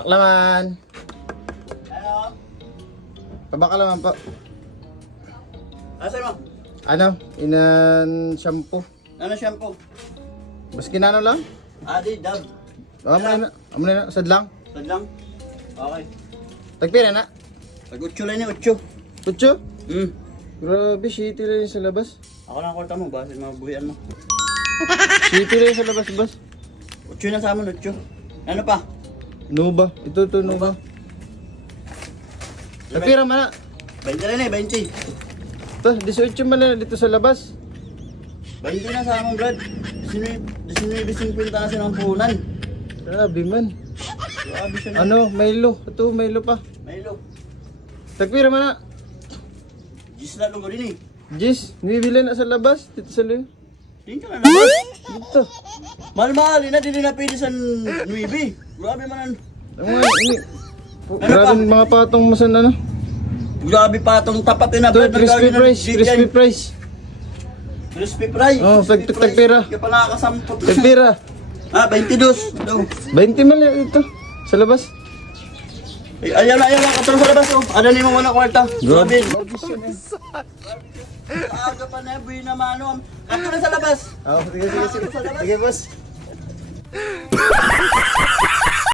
Baklaman. Ano? Pabaklaman po. Asa mo? Ano? Inan shampoo. Ano shampoo? Bas kinano lang? Adi, dab. Amo na sadlang. Sad lang. Okay. Tagpira na. Pag-utso lang niya, utso. Putyo. Hmm. Grabe, shitty lang yun sa labas. Ako lang kwarta mo, basin mga buhian mo. Shitty lang yun sa labas, boss. Utso na sa amin, utso. Ano pa? Nova. Ito, Nova. Tagpira man na. 20 lang eh, 20. Ito, 18 man na dito sa labas. 20 na sa among brad. 19.50 na siya ng puhunan. Grabe man. Grabe siya na. Ano, Milo. Ito, Milo pa. Milo. Tagpira man na. Gis na lugo din eh. Jis, nibili na sa labas. Dito sa liyo. Tingin ka na naman. Dito. Mahal-mahal na, hindi na pwede sa Nuibi. Grabe man. Grabe mga patong masan ano. Grabe pa itong tapat na Ito, brad. crispy price. Crispy price. Crispy fry. Oh, Crispy fry. tagpira. Kaya pa nakakasampot. Tagpira. Ah, 22. Daw. 20 man lang ito. Sa labas. Ay, ayaw na. Katulong sa labas. Oh. Ano ni mo muna kwarta? Grabe. Aga pa na, buhay na mano. Katulong sa labas. Oh, sige, boss.